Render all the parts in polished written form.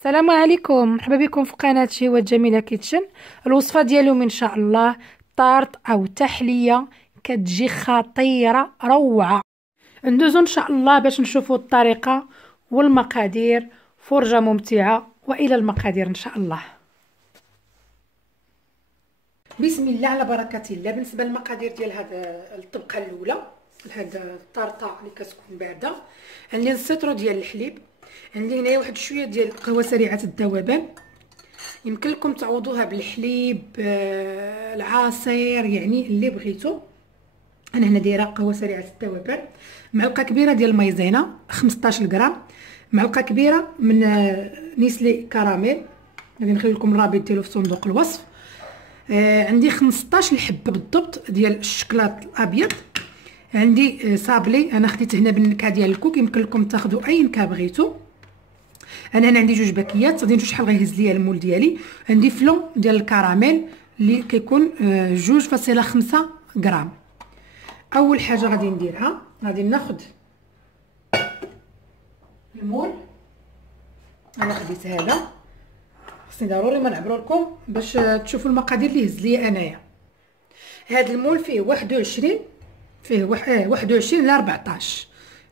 السلام عليكم، مرحبا بكم في قناه شهوات جميله كيتشن. الوصفه ديال اليوم ان شاء الله طارت او تحليه كتجي خطيره روعه. ندوزو ان شاء الله باش نشوفوا الطريقه والمقادير. فرجه ممتعه والى المقادير ان شاء الله. بسم الله على بركه الله. بالنسبه للمقادير ديال هذا الطبقه الاولى، هذا الطارطه اللي كتكون بارده، عندي السيترو ديال الحليب، عندي هنايا واحد شويه ديال القهوه سريعه الذوبان. يمكن لكم تعوضوها بالحليب العصير، يعني اللي بغيتو. انا هنا دايره قهوه سريعه الذوبان، معلقه كبيره ديال المايزينا 15 غرام، معلقه كبيره من نيسلي كراميل، غادي نخلي لكم الرابط ديالو في صندوق الوصف. عندي 15 حبه بالضبط ديال الشكلاط الابيض. عندي صابلي، انا خديت هنا بالنكهه ديال الكوك، يمكن لكم تاخذوا اي نكهه بغيتو. انا هنا عندي جوج باكيات، غادي نشوف شحال غيهز ليا المول ديالي. عندي فلون ديال الكراميل اللي كيكون 2.5 غرام. اول حاجه غادي نديرها، غادي ناخذ المول. انا خديت هذا، خصني ضروري ما نعبرو لكم باش تشوفوا المقادير اللي هز ليا انايا. هذا المول فيه 21، فيه 21 على 14،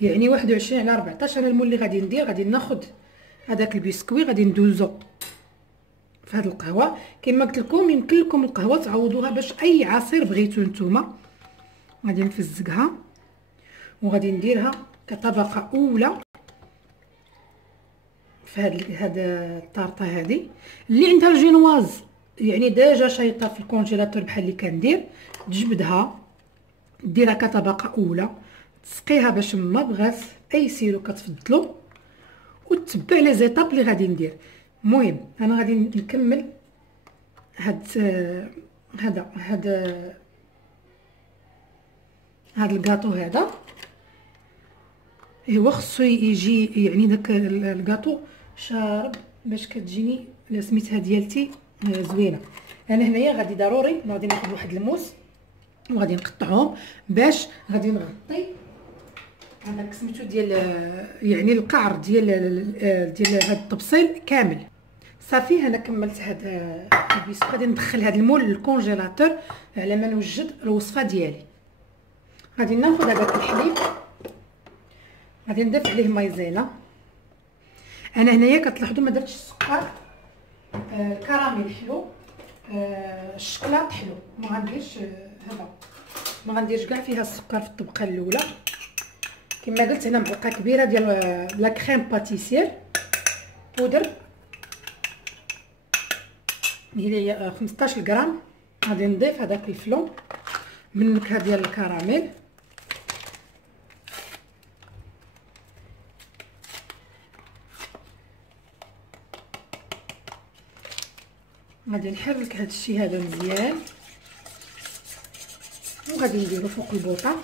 يعني 21 على 14. انا المول اللي غادي ندير، غادي ناخذ هذاك البسكوي، غادي ندوزو في هذه القهوه. كما قلت لكم يمكن لكم القهوه تعوضوها باش اي عصير بغيتو نتوما. غادي نفزقها وغادي نديرها كطبقه اولى في هاد الطارطه هذه. اللي عندها الجينواز يعني ديجا شايطه في الكونجيلاتور بحال اللي كندير، تجبدها ديرها كطبقه اولى، تسقيها باش ما بغات اي سيرو كتفضلو، وتتبع لي زيتاب اللي غادي ندير. المهم انا غادي نكمل هذا الكاطو هذا. هو خصو يجي يعني داك الكاطو شارب باش كتجيني سميتها ديالتي زوينه. انا هنايا غادي ضروري غادي ناخذ واحد الموس وغادي نقطعهم باش غادي نغطي هذاك سميتو ديال يعني القعر ديال هذا الطبسيل كامل. صافي انا كملت هذا البيسكو. غادي ندخل هذا المول للكونجيلاتور على ما نوجد الوصفه ديالي. غادي ناخذ هذاك الحليب، غادي نضيف عليه مايزينا. انا هنايا كتلاحظوا ما درتش السكر، الكراميل حلو، الشكلاط حلو، ما غنديرش هذا، ما غنديرش كاع فيها السكر في الطبقه الاولى. كما قلت هنا معلقه كبيره ديال لا كريم باتيسير بودر، هي 15 غرام. غادي نضيف هذاك الفلون من النكهه ديال الكراميل. غادي نحرك هذا الشيء هذا مزيان، وغادي نديرو فوق البوطه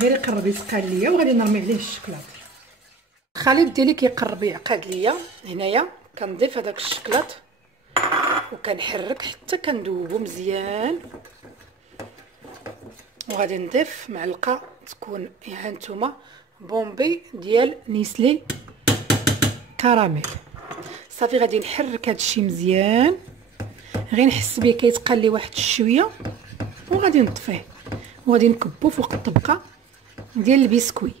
غير يقرب يسقى ليا، وغادي نرمي عليه الشكلاط. الخليط ديالي كيقرب يعقد ليا. هنايا كنضيف هذاك الشكلاط وكنحرك حتى كندوبو مزيان، وغادي نضيف معلقه تكون ها نتوما بومبي ديال نيسلي كراميل. صافي غادي نحرك هذا الشيء مزيان، غير نحس به كيتقلي واحد شويه، وغادي نطفيه وغادي نكبو فوق الطبقه ديال البسكوي.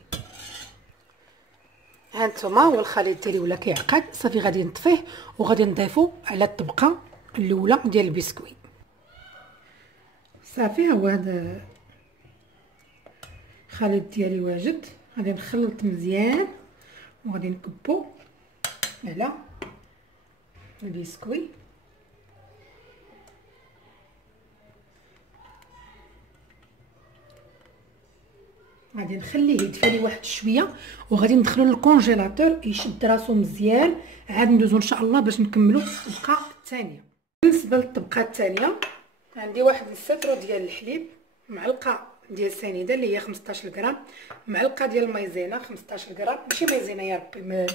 ها نتوما هو الخليط ديالي ولا كيعقد. صافي غادي نطفيه وغادي نضيفو على الطبقه الاولى ديال البسكوي. صافي هو هذا الخليط ديالي واجد. غادي نخلط مزيان وغادي نكبو على البسكوي. غادي نخليه يدفى لي واحد شويه، وغادي ندخلو للكونجيلاتور يشد راسو مزيان. عاد ندوزو ان شاء الله باش نكملو الطبقه الثانيه. بالنسبه للطبقه الثانيه عندي واحد السيترو ديال الحليب، معلقه ديال سنيده اللي هي 15 غرام، معلقه ديال المايزينا 15 غرام، ماشي مايزينا يا ربي،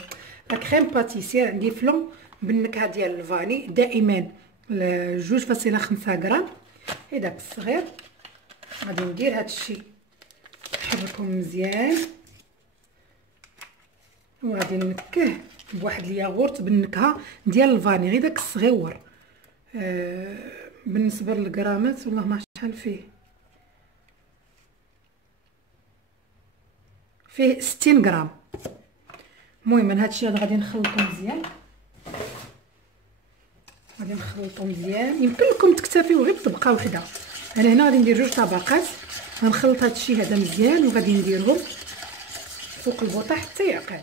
لا كريم باتيسير. عندي فلون بالنكهه ديال الفاني دائما 2.5 غرام، هذاك الصغير. غادي ندير هذا الشيء نحركهم مزيان، وغادي نمكه بواحد الياغورت بالنكهه ديال الفاني، غير داك الصغيور. بالنسبه للغرامات والله ما عرفت شحال فيه 60 غرام. المهم انا هادشي هذا غادي نخلطو مزيان، يمكن لكم تكتفيو غير بطبقه وحده. انا هنا غادي ندير 2 طبقات، غنخلط هادشي هذا مزيان وغادي نديرهم فوق البوطه حتى يعقد.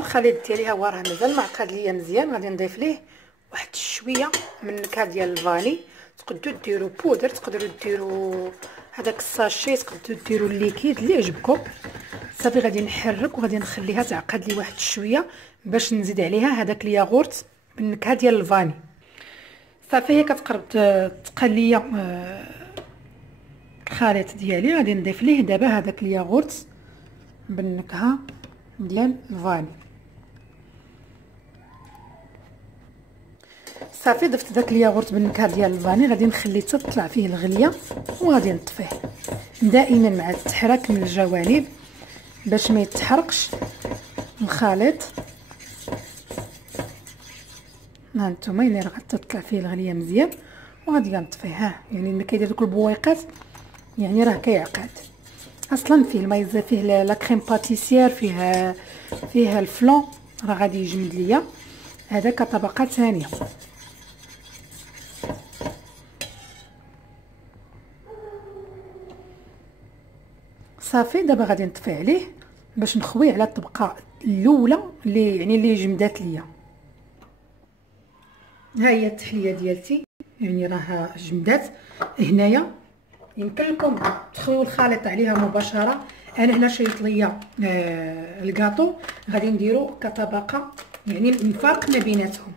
الخليط ديالي ها هو راه مازال ما عقد ليا مزيان. غادي نضيف ليه واحد شويه من النكهه ديال الفاني. تقدروا ديروا بودر، تقدروا ديروا هذاك الساشي، تقدروا ديروا الليكيد اللي يعجبكم. صافي غادي نحرك وغادي نخليها تعقد لي واحد شويه باش نزيد عليها هذاك الياغورت بالنكهه ديال الفاني. صافي هي كتقرب تقال ليا الخليط ديالي. غادي نضيف ليه دابا هذاك الياغورت بالنكهه ديال الفاني. صافي ضفت داك الياغورت بالنكهه ديال الفاني، غادي نخليه تطلع فيه الغليه وغادي نطفيه دائما مع التحراك من الجوانب باش ما يتحرقش الخليط. ها نتوما اللي راه غتطلع فيه الغليه مزيان وغادي نطفيه. ها يعني ملي كيدير دوك البويقات يعني راه كيعقد. اصلا فيه المايزه، فيه لا كريم باتيسير، فيها الفلون، راه غادي يجمد ليا هذا كطبقه ثانيه. صافي دابا غادي نطفي عليه باش نخويه على الطبقه الاولى اللي جمدات ليا. ها هي التحليه ديالتي يعني راه جمدات. هنايا يمكن لكم تخويو الخليط عليها مباشره. انا هنا شريت ليا الكاطو غادي نديرو كطبقه يعني الفرق ما بيناتهم.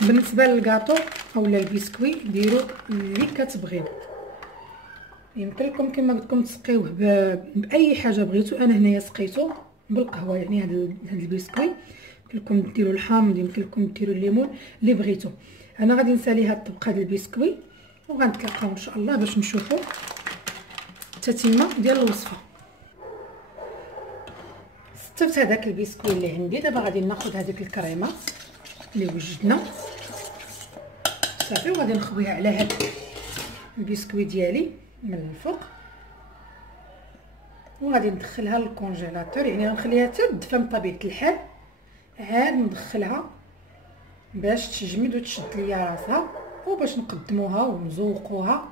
بالنسبه للكاطو اولا البسكوي ديروا اللي كتبغيو. يمكن لكم كما قلت لكم تسقيوه باي حاجه بغيتو. انا هنايا سقيتو بالقهوه يعني هذا البسكوي. يمكن لكم ديروا الحامض، يمكن لكم ديروا الليمون اللي بغيتو. انا غادي نسالي هاد الطبقه ديال البسكوي وغنتلاقاو ان شاء الله باش نشوفوا التتمه ديال الوصفه. استفت هذاك البسكوي اللي عندي. دابا غادي ناخذ هذيك الكريمه اللي وجدنا صافي وغادي نخويها على هاد البسكوي ديالي من الفوق وغادي ندخلها للكونجيلاتور. يعني غنخليها حتى تدفى من طبيعه الحال، عاد ندخلها باش تجمد وتشد ليا راسها وباش نقدموها ونزوقوها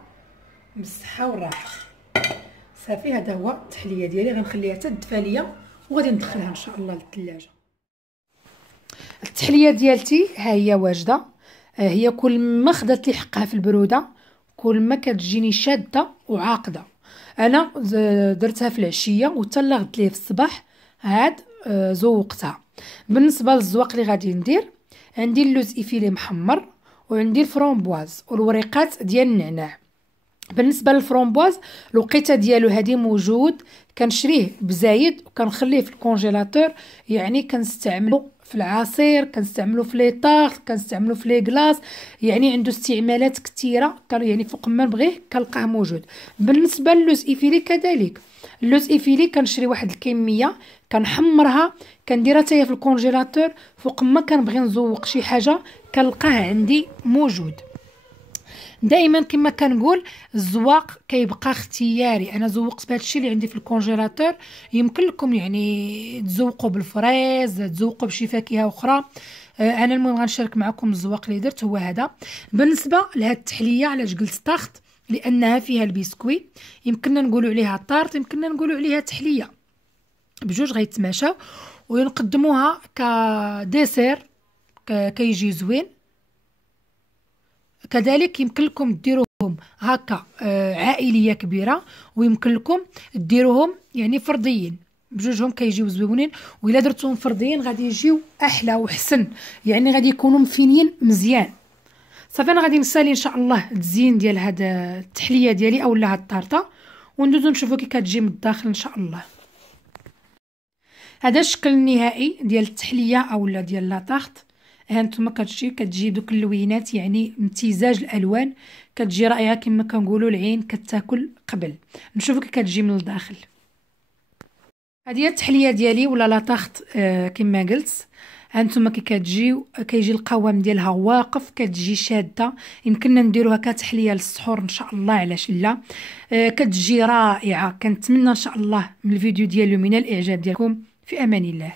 بالصحه والراحه. صافي هذا هو التحليه ديالي. غنخليها حتى تدفى ليا وغادي ندخلها ان شاء الله للثلاجه. التحليه ديالتي ها هي واجده. هي كل ما خدات لي حقها في البروده كل ما كتجيني شاده وعاقده. انا درتها في العشيه وتلغت ليه في الصباح عاد زوقتها. بالنسبه للزواق اللي غادي ندير، عندي اللوز افيلي محمر وعندي الفرومبواز والوريقات ديال النعناع. بالنسبه للفرومبواز الوقيته ديالو هذه موجود، كنشريه بزايد وكنخليه في الكونجيلاتور. يعني كنستعملو في العصير، كنستعملو في لي طارت، كنستعملو في لي كلاص. يعني عنده استعمالات كثيره، يعني فوق ما نبغيه كنلقاه موجود. بالنسبه للوز ايفيلي كذلك، اللوز ايفيلي كنشري واحد الكميه كنحمرها كنديرها حتى هي في الكونجيلاتور. فوق ما كنبغي نزوق شي حاجه كنلقاه عندي موجود. دائما كما كنقول الزواق كيبقى اختياري. انا زوقت بهذا الشيء اللي عندي في الكونجيلاتور. يمكن لكم يعني تزوقوا بالفريز، تزوقوا بشي فاكهه اخرى. انا المهم غنشارك معكم الزواق اللي درت هو هذا. بالنسبه لهاد التحليه علاش قلت طاخت، لانها فيها البسكوي. يمكننا نقولوا عليها طارت، يمكننا نقولوا عليها تحليه، بجوج غيتماشاو ونقدموها كديسير كيجي زوين. كذلك يمكن لكم ديروهم هكا عائليه كبيره، ويمكن لكم ديروهم يعني فرديين، بجوجهم كيجيو زوينين. وإلا درتوهم فرديين غادي يجيو احلى وحسن، يعني غادي يكونوا مفينين مزيان. صافي انا غادي نسالي ان شاء الله التزيين ديال هاد التحليه ديالي اولا هاد الطارطه وندوزو نشوفوا كي كتجي من الداخل ان شاء الله. هذا الشكل النهائي ديال التحليه اولا ديال لاطارت. ها نتوما كتجي دوك اللوينات، يعني امتزاج الالوان، كتجي رائعه كما كنقولوا العين كتاكل قبل. نشوفوا كي كتجي من الداخل. هذه هي التحليه ديالي ولا لا طاخت كما قلت. هانتوما كي كتجيو كيجي القوام ديالها واقف، كتجي شاده. يمكننا نديروها كتحليه للسحور ان شاء الله، علاش لا. كتجي رائعه. كنتمنى ان شاء الله من الفيديو ديال اليوم من الاعجاب ديالكم. في امان الله.